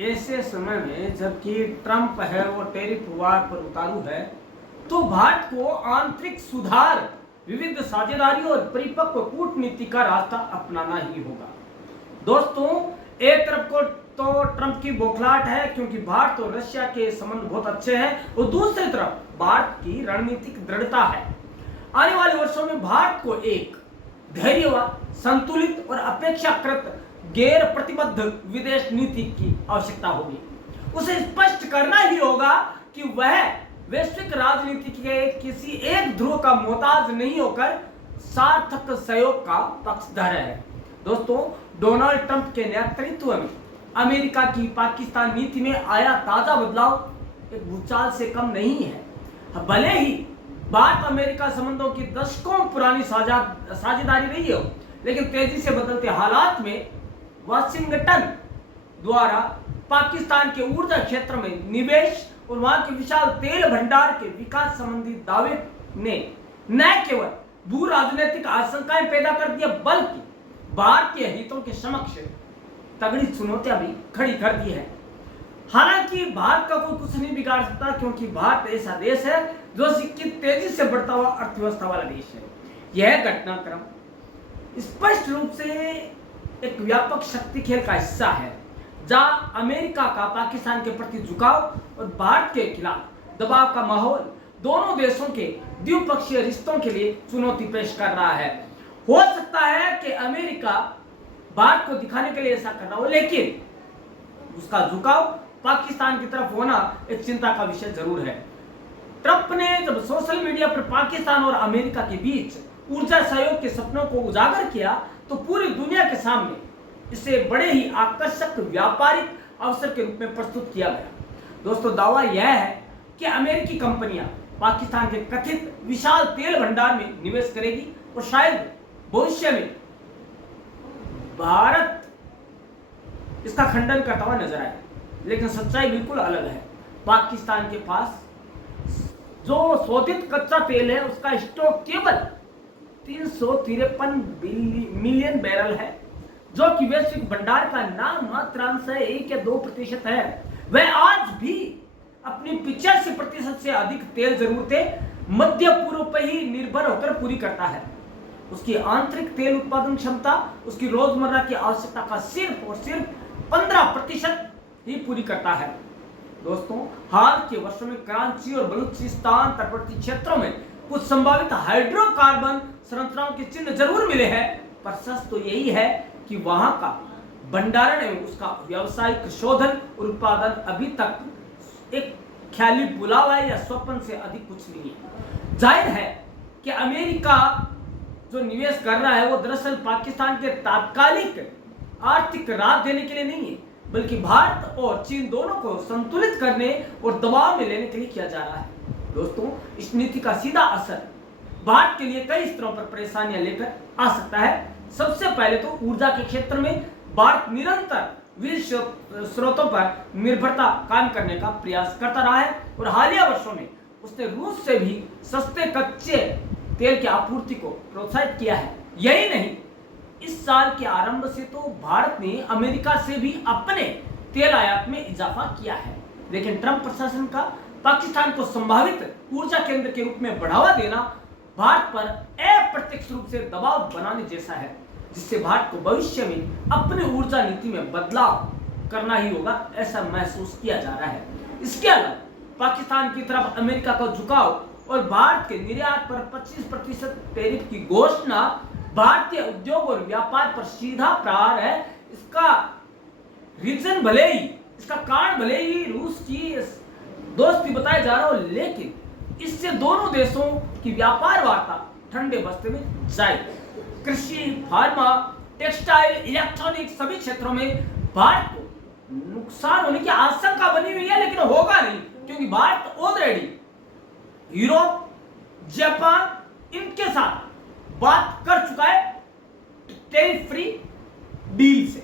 ऐसे समय में जबकि ट्रंप है वो टैरिफ वार पर उतारू है, तो भारत को आंतरिक सुधार, विविध साझेदारी और परिपक्व कूटनीति का रास्ता अपनाना ही होगा। दोस्तों, एक तरफ को तो ट्रंप की बौखलाहट है क्योंकि भारत और रशिया के संबंध बहुत अच्छे हैं, और दूसरी तरफ भारत की रणनीतिक दृढ़ता है। आने वाले वर्षों में भारत को एक धैर्यवान, संतुलित और अपेक्षाकृत गैर प्रतिबद्ध विदेश नीति की आवश्यकता होगी। उसे स्पष्ट करना ही होगा कि वह वैश्विक राजनीति के किसी एक ध्रुव का मोहताज नहीं होकर सार्थक सहयोग का पक्षधर है। दोस्तों, डोनाल्ड ट्रंप के नेतृत्व में अमेरिका की पाकिस्तान नीति में आया ताजा बदलाव एक भूचाल से कम नहीं है। भले ही भारत अमेरिका संबंधों की दशकों पुरानी साझेदारी रही हो, लेकिन तेजी से बदलते हालात में वाशिंगटन द्वारा पाकिस्तान के ऊर्जा क्षेत्र में निवेश और वहां के विशाल तेल भंडार के विकास संबंधी दावे ने न केवल भू राजनीतिक आशंकाएं पैदा कर दिया, बल्कि भारतीय हितों के समक्ष तगड़ी चुनौतियां भी खड़ी कर दी है। हालांकि भारत का कोई कुछ नहीं बिगाड़ सकता, क्योंकि भारत ऐसा देश है जो की तेजी से बढ़ता हुआ अर्थव्यवस्था वाला देश है। यह घटनाक्रम स्पष्ट रूप से एक व्यापक शक्ति खेल का हिस्सा है, जहां अमेरिका का पाकिस्तान के प्रति झुकाव और भारत के खिलाफ दबाव का माहौल दोनों देशों के द्विपक्षीय रिश्तों के लिए चुनौती पेश कर रहा है। हो सकता है कि अमेरिका भारत को दिखाने के लिए ऐसा कर रहा हो, लेकिन उसका झुकाव पाकिस्तान की तरफ होना एक चिंता का विषय जरूर है। ट्रंप ने जब सोशल मीडिया पर पाकिस्तान और अमेरिका के बीच ऊर्जा सहयोग के सपनों को उजागर किया, तो पूरी दुनिया के सामने इसे बड़े ही आकर्षक व्यापारिक अवसर के रूप में प्रस्तुत किया गया। दोस्तों, दावा यह है कि अमेरिकी कंपनियां पाकिस्तान के कथित विशाल तेल भंडार में निवेश करेगी, और शायद भविष्य में भारत इसका खंडन करता हुआ नजर आए। लेकिन सच्चाई बिल्कुल अलग है। पाकिस्तान के पास जो शोधित कच्चा तेल है उसका स्टॉक केवल 353 मिलियन बैरल है, जो कि वैश्विक भंडार का नाम मात्र अंश है, 1 या 2% है। वह आज भी अपनी 85% से अधिक तेल जरूरतें मध्य पूर्व पर ही निर्भर होकर पूरी करता है। उसकी आंतरिक तेल उत्पादन क्षमता उसकी रोजमर्रा की आवश्यकता का सिर्फ और सिर्फ 15% ही पूरी करता है। दोस्तों, हाल के वर्षों में कराची और बलूचिस्तान तटवर्ती क्षेत्रों में कुछ संभावित हाइड्रोकार्बन संरचनाओं के चिन्ह जरूर मिले हैं, पर सच तो यही है कि वहां का भंडारण एवं उसका व्यावसायिक शोधन और उत्पादन अभी तक एक ख्याली बुलावा या स्वप्न से अधिक कुछ नहीं है। जाहिर है कि अमेरिका जो निवेश कर रहा है वो दरअसल पाकिस्तान के तात्कालिक आर्थिक राहत देने के लिए नहीं है, बल्कि भारत और चीन दोनों को संतुलित करने और दबाव में लेने के लिए किया जा रहा है। दोस्तों, इस नीति का सीधा असर भारत के लिए कई स्तरों पर परेशानियां लेकर आ सकता है। सबसे पहले तो ऊर्जा के क्षेत्र में भारत निरंतर विदेशी स्रोतों पर निर्भरता कायम करने का प्रयास करता रहा है, और हालिया वर्षों में उसने रूस से भी सस्ते कच्चे तेल की आपूर्ति को प्रोत्साहित किया है। यही नहीं, इस साल के आरंभ से तो भारत ने अमेरिका से भी अपने तेल आयात में इजाफा किया है। लेकिन ट्रंप प्रशासन का पाकिस्तान को संभावित ऊर्जा केंद्र के रूप में बढ़ावा देना भारत पर अप्रत्यक्ष रूप से दबाव बनाने जैसा है, जिससे भारत को भविष्य में अपनी ऊर्जा नीति में बदलाव करना ही होगा, ऐसा महसूस किया जा रहा है। इसके अलावा पाकिस्तान की तरफ अमेरिका का झुकाव और भारत के निर्यात पर 25% टैरिफ की घोषणा भारतीय उद्योग और व्यापार पर सीधा प्रहार है। इसका रीजन भले ही, इसका कारण भले ही रूस की दोस्ती बताया जा रहा हो, लेकिन इससे दोनों देशों की व्यापार वार्ता ठंडे बस्ते में जाएगी। कृषि, फार्मा, टेक्सटाइल, इलेक्ट्रॉनिक सभी क्षेत्रों में भारत को नुकसान होने की आशंका बनी हुई है, लेकिन होगा नहीं, क्योंकि भारत ऑलरेडी यूरोप, जापान इनके साथ बात कर चुका है टैरिफ फ्री डील से।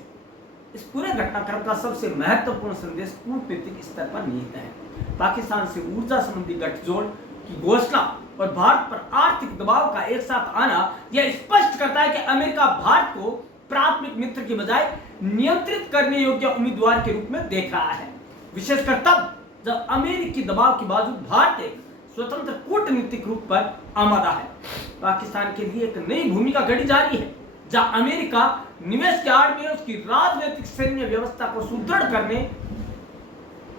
इस पूरे घटनाक्रम का सबसे महत्वपूर्ण संदेश कूटनीतिक स्तर पर निहित है। पाकिस्तान से ऊर्जा संबंधी गठजोड़ की घोषणा और भारत पर आर्थिक दबाव का एक साथ आना यह स्पष्ट करता है कि अमेरिका भारत को प्राथमिक मित्र की बजाय नियंत्रित करने योग्य उम्मीदवार के रूप में देख रहा है, विशेषकर तब जब अमेरिकी दबाव के बावजूद भारत एक स्वतंत्र कूटनीतिक रूप पर आमादा है। पाकिस्तान के लिए एक नई भूमिका घड़ी जा रही है, जहां अमेरिका निवेश के आड़ में उसकी राजनीतिक सैन्य व्यवस्था को सुदृढ़ करने,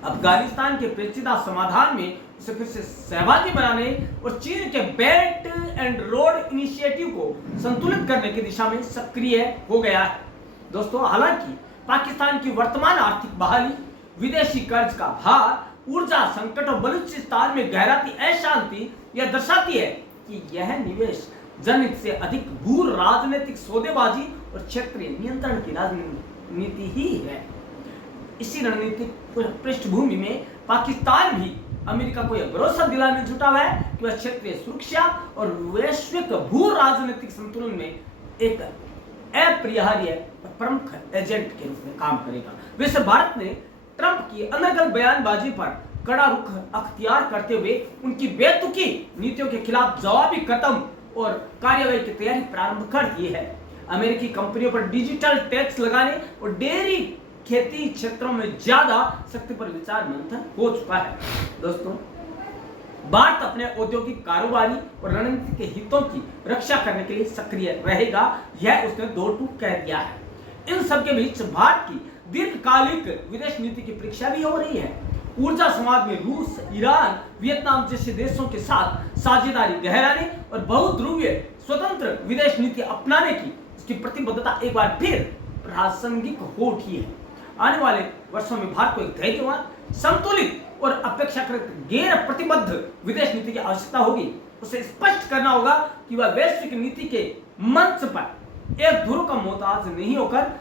अफगानिस्तान के पेचीदा समाधान में उसे फिर से सहभागी बनाने और चीन के बेल्ट एंड रोड इनिशिएटिव को संतुलित करने की दिशा में सक्रिय हो गया है। दोस्तों, हालांकि पाकिस्तान की वर्तमान आर्थिक बहाली, विदेशी कर्ज का भार, ऊर्जा संकट और बलूचिस्तान में गहराती अशांति यह दर्शाती है कि यह निवेश जनहित से अधिक भू राजनीतिक सौदेबाजी और क्षेत्रीय नियंत्रण की राजनीति ही है। इसी रणनीतिक पृष्ठभूमि में पाकिस्तान भी अमेरिका को यह भरोसा दिलाने जुटा हुआ है कि वह क्षेत्रीय सुरक्षा और वैश्विक भू राजनीतिक संतुलन में एक अपरिहार्य प्रमुख एजेंट के रूप में काम करेगा। वैसे भारत ने ट्रंप की अनर्गल बयानबाजी पर कड़ा रुख अख्तियार करते हुए उनकी बेतुकी नीतियों के खिलाफ जवाबी कदम और कार्यवाही की तैयारी प्रारंभ कर दी है। अमेरिकी कंपनियों पर डिजिटल टैक्स लगाने और डेयरी खेती क्षेत्रों में ज्यादा शक्ति पर विचार मंथन हो चुका है। दोस्तों, भारत अपने औद्योगिक, कारोबारी और रणनीतिक के हितों की रक्षा करने के लिए सक्रिय रहेगा, यह उसने दो टूक कह दिया है। इन सब के बीच भारत की दीर्घकालिक विदेश नीति की परीक्षा भी हो रही है। ऊर्जा संवाद में रूस, ईरान, वियतनाम जैसे देशों के साथ साझेदारी गहराने और बहुध्रुवीय स्वतंत्र विदेश नीति अपनाने की इसकी प्रतिबद्धता एक बार फिर प्रासंगिक हो उठी है। आने वाले वर्षों में भारत को एक धैर्यवान, संतुलित और अपेक्षाकृत गैर प्रतिबद्ध विदेश नीति की आवश्यकता होगी। उसे स्पष्ट करना होगा कि वह वैश्विक नीति के मंच पर एक ध्रुव का मोहताज नहीं होकर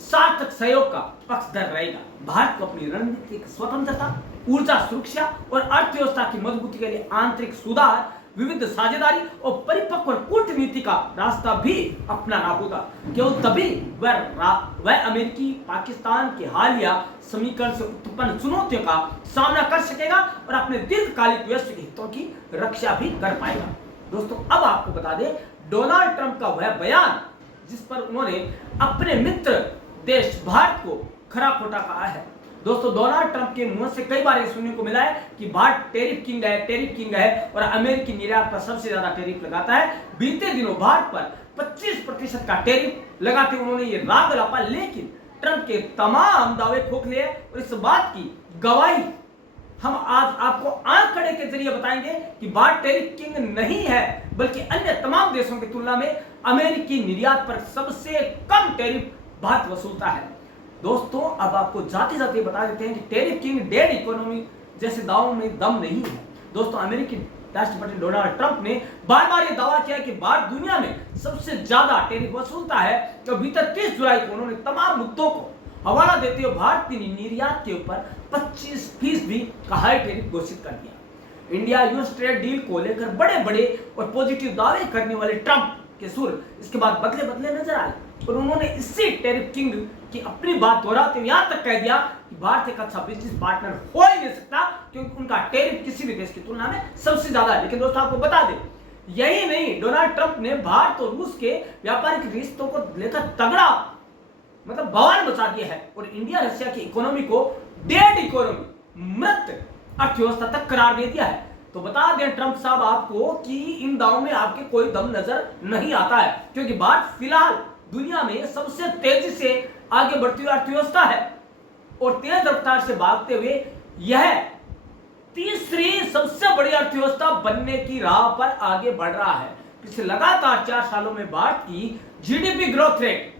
सार्थक सहयोग का पक्षधर रहेगा। भारत को अपनी रणनीतिक स्वतंत्रता, ऊर्जा सुरक्षा और अर्थव्यवस्था की मजबूती के लिए आंतरिक सुधार, विविध साझेदारी और परिपक्व कूटनीति का रास्ता भी अपनाना होगा। केवल तभी वह अमेरिकी पाकिस्तान के हालिया समीकरण से उत्पन्न चुनौतियों का सामना कर सकेगा और अपने दीर्घकालिक वैश्विक हितों की रक्षा भी कर पाएगा। दोस्तों, अब आपको बता दें, डोनाल्ड ट्रंप का वह बयान जिस पर उन्होंने अपने मित्र देश भारत को खरा खोटा कहा है। दोस्तों, डोनाल्ड ट्रंप के मुंह से कई बार ये सुनने को मिला है कि भारत टेरिफ किंग है और अमेरिकी निर्यात पर सबसे ज्यादा टेरिफ लगाता है। बीते दिनों भारत पर 25% का टेरिफ लगाते उन्होंने ये राग लापा, लेकिन ट्रंप के तमाम दावे खोखले और इस बात की गवाही हम आज आपको आंकड़े के जरिए बताएंगे कि भारत टेरिफ किंग नहीं है, बल्कि अन्य तमाम देशों की तुलना में अमेरिकी निर्यात पर सबसे कम टेरिफ भारत वसूलता है। दोस्तों, अब आपको जाते जाते बता देते हैं कि टेरिफ किंग डेड इकोनॉमी जैसे दावों में दम नहीं है। दोस्तों, अमेरिकी राष्ट्रपति डोनाल्ड ट्रंप ने बार बार यह दावा किया कि भारत दुनिया में सबसे ज्यादा टेरिफ वसूलता है। तो बीते 30 जुलाई को उन्होंने तमाम मुद्दों को हवाला देते हुए भारतीय निर्यात के ऊपर 25% का हाई टेरिफ घोषित कर दिया। इंडिया यूएस ट्रेड डील को लेकर बड़े बड़े और पॉजिटिव दावे करने वाले ट्रंप के सुर इसके बाद बदले बदले नजर आए और उन्होंने इसी टेरिफ किंग की अपनी बात दोहराते हुए यहां तक कह दिया कि भारत एक अच्छा बिजनेस पार्टनर हो ही नहीं सकता, क्योंकि उनका टेरिफ किसी भी देश की तुलना में सबसे ज्यादा है। लेकिन दोस्तों, आपको बता दें, यही नहीं, डोनाल्ड ट्रंप ने भारत और रूस के व्यापारिक रिश्तों को लेकर तगड़ा बवाल मचा दिया है और इंडिया रशिया की इकोनॉमी को डेड इकोनॉमी, मृत अर्थव्यवस्था तक करार दे दिया है। तो बता दें ट्रंप साहब आपको कि इन दावों में आपके कोई दम नजर नहीं आता है, क्योंकि भारत फिलहाल दुनिया में सबसे तेजी से आगे बढ़ती हुई अर्थव्यवस्था है और तेज रफ्तार से भागते हुए यह तीसरी सबसे बड़ी अर्थव्यवस्था बनने की राह पर आगे बढ़ रहा है। पिछले लगातार 4 सालों में भारत की जीडीपी ग्रोथ रेट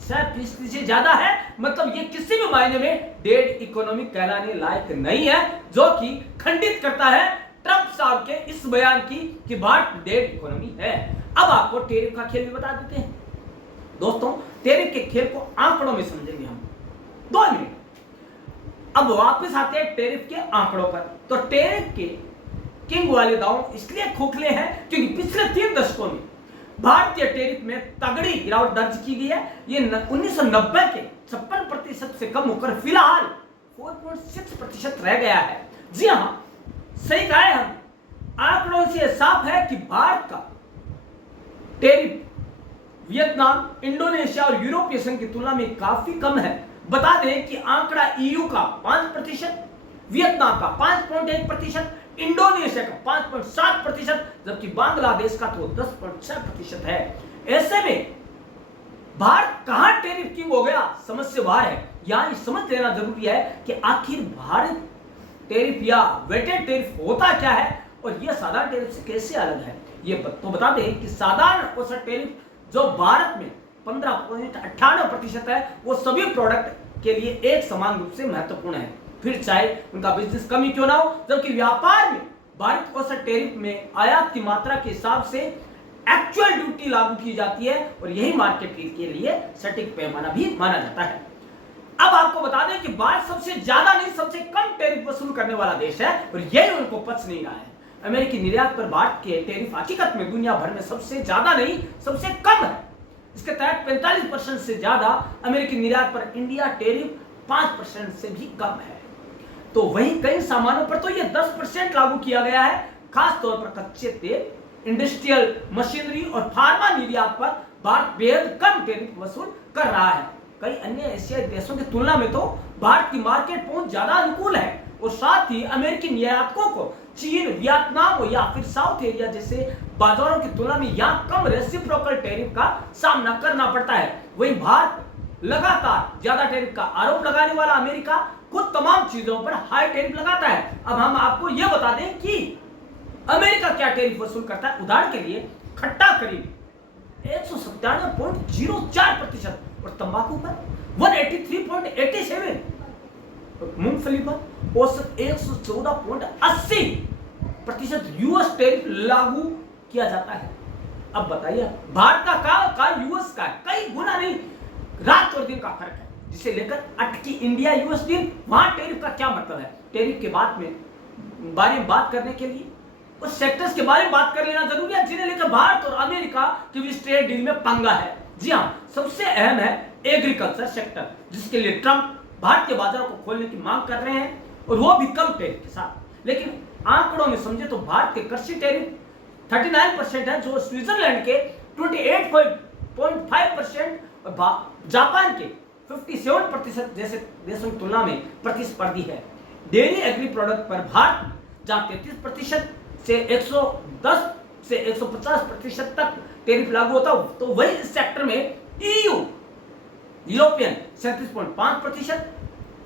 6% से ज्यादा है। मतलब ये किसी भी मायने में डेड इकोनॉमी कहलाने लायक नहीं है, जो कि खंडित करता है ट्रंप साहब के इस बयान की कि भारत डेड इकोनॉमी है। अब आपको टेरिफ का खेल भी बता देते हैं। दोस्तों, टेरिफ के खेल को आंकड़ों में समझेंगे हम 2 मिनट। अब वापस आते हैं टेरिफ के आंकड़ों पर। तो टेरिफ के किंग वाले दाव इसलिए खोखले हैं क्योंकि पिछले 3 दशकों में भारतीय टेरिफ में तगड़ी गिरावट दर्ज की गई है। ये 1990 के 56% से कम होकर फिलहाल 4.6% रह गया है। जी हां, सही कहा है हम। आंकड़ों से साफ है कि भारत का टेरिफ वियतनाम, इंडोनेशिया और यूरोपीय संघ की तुलना में काफी कम है। बता दें कि आंकड़ा ईयू का 5%, वियतनाम का 5.1%, इंडोनेशिया का 5.7%, जबकि बांग्लादेश का तो 10.6% है। ऐसे में भारत कहां टैरिफ किंग हो गया, समझ से बाहर है। यहां ये समझ लेना जरूरी है कि आखिर भारत टैरिफ या वेटेड टैरिफ होता क्या है और यह साधारण टैरिफ से कैसे अलग है। ये तो बता दें कि साधारण औसत टैरिफ जो भारत में 15.98% है, वो सभी प्रोडक्ट के लिए एक समान रूप से महत्वपूर्ण है, फिर चाहे उनका बिजनेस कम ही क्यों ना हो। जबकि व्यापार में भारत औसत टैरिफ में आयात की मात्रा के हिसाब से एक्चुअल ड्यूटी लागू की जाती है और यही मार्केट के लिए सटीक पैमाना भी माना जाता है। अब आपको बता दें कि भारत सबसे ज्यादा नहीं सबसे कम टैरिफ वसूल करने वाला देश है और यही उनको पच नहीं रहा है। अमेरिकी निर्यात पर भारत के टैरिफ हकीकत में दुनिया भर में सबसे ज्यादा नहीं सबसे कम है। इसके तहत 45% से ज्यादा अमेरिकी निर्यात पर इंडिया टैरिफ 5% से भी कम है। तो वहीं कई सामानों पर तो यह 10% लागू किया गया है। खास तौर पर कच्चे तेल, इंडस्ट्रियल मशीनरी और फार्मा निर्यात पर भारत बेहद कम टैरिफ वसूल कर रहा है। कई अन्य एशियाई देशों की तुलना में तो भारत की मार्केट पहुंच ज्यादा अनुकूल है और साथ ही अमेरिकी निर्यातकों को चीन, वियतनाम या फिर साउथ एरिया जैसे बाजारों की तुलना में यहाँ कम रेसिप्रोकल टैरिफ का सामना करना पड़ता है। वहीं भारत लगातार ज्यादा टैरिफ का आरोप लगाने वाला अमेरिका खुद तमाम चीजों पर हाई टैरिफ लगाता है। अब हम आपको यह बता दें कि अमेरिका क्या टैरिफ वसूल करता है। उदाहरण के लिए खट्टा करीब 197.04% और तंबाकू पर 183.87, मूंगफली पर औसत 114.80% यूएस टैरिफ लागू किया जाता है। अब बताइए भारत का यूएस का कई गुना नहीं, रात और दिन का फर्क है, जिसे लेकर अटकी इंडिया यूएस डील। वहां टैरिफ का क्या मतलब है। टैरिफ के बारे में बात करने के लिए उस सेक्टर्स के बारे में बात कर लेना जरूरी है जिन्हें लेकर भारत और अमेरिका के बीच ट्रेड डील में पंगा है। जी हाँ, सबसे अहम है एग्रीकल्चर सेक्टर, जिसके लिए ट्रंप भारत के बाजारों को खोलने की मांग कर रहे हैं और वो भी कम टैरिफ के साथ। लेकिन आंकड़ों में समझे तो भारत के कृषि टैरिफ 39% है, जो स्विट्जरलैंड के 28.5% और जापान के 57% जैसे देशों की तुलना में प्रतिस्पर्धी है। डेयरी एग्री प्रोडक्ट पर भारत जहां 33% से 110 से 150% तक टैरिफ लागू होता, तो वही इस सेक्टर में ईयू यूरोपियन 37.5%,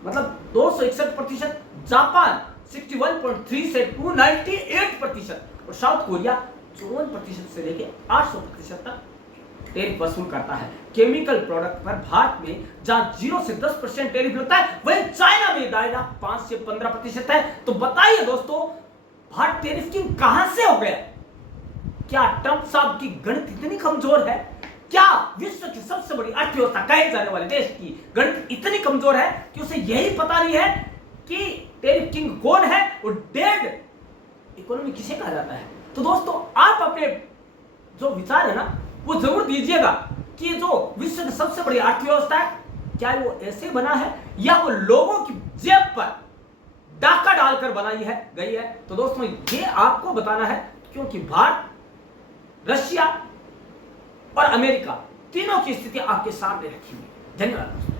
मतलब 261%, जापान 61.3 से 298% और साउथ कोरिया 54% से लेकर 800% तक टैरिफ वसूल करता है। केमिकल प्रोडक्ट पर भारत में जहां 0 से 10% टैरिफ लगता है, वहीं चाइना में दायरा 5 से 15% है। तो बताइए दोस्तों, भारत टैरिफ किंग कहां से हो गया। क्या ट्रंप साहब की गणित इतनी कमजोर है। क्या विश्व की सबसे बड़ी अर्थव्यवस्था कहे जाने वाले देश की गणित इतनी कमजोर है कि उसे यही पता नहीं है कि टैरिफ किंग कौन है और डेड इकोनॉमी किसे कहा जाता है। तो दोस्तों, आप अपने जो विचार है ना, वो जरूर दीजिएगा कि जो विश्व की सबसे बड़ी अर्थव्यवस्था है, क्या वो ऐसे बना है या वो लोगों की जेब पर डाका डालकर बनाई है गई है। तो दोस्तों, ये आपको बताना है, क्योंकि भारत, रशिया और अमेरिका तीनों की स्थिति आपके सामने रखी हुई। धन्यवाद।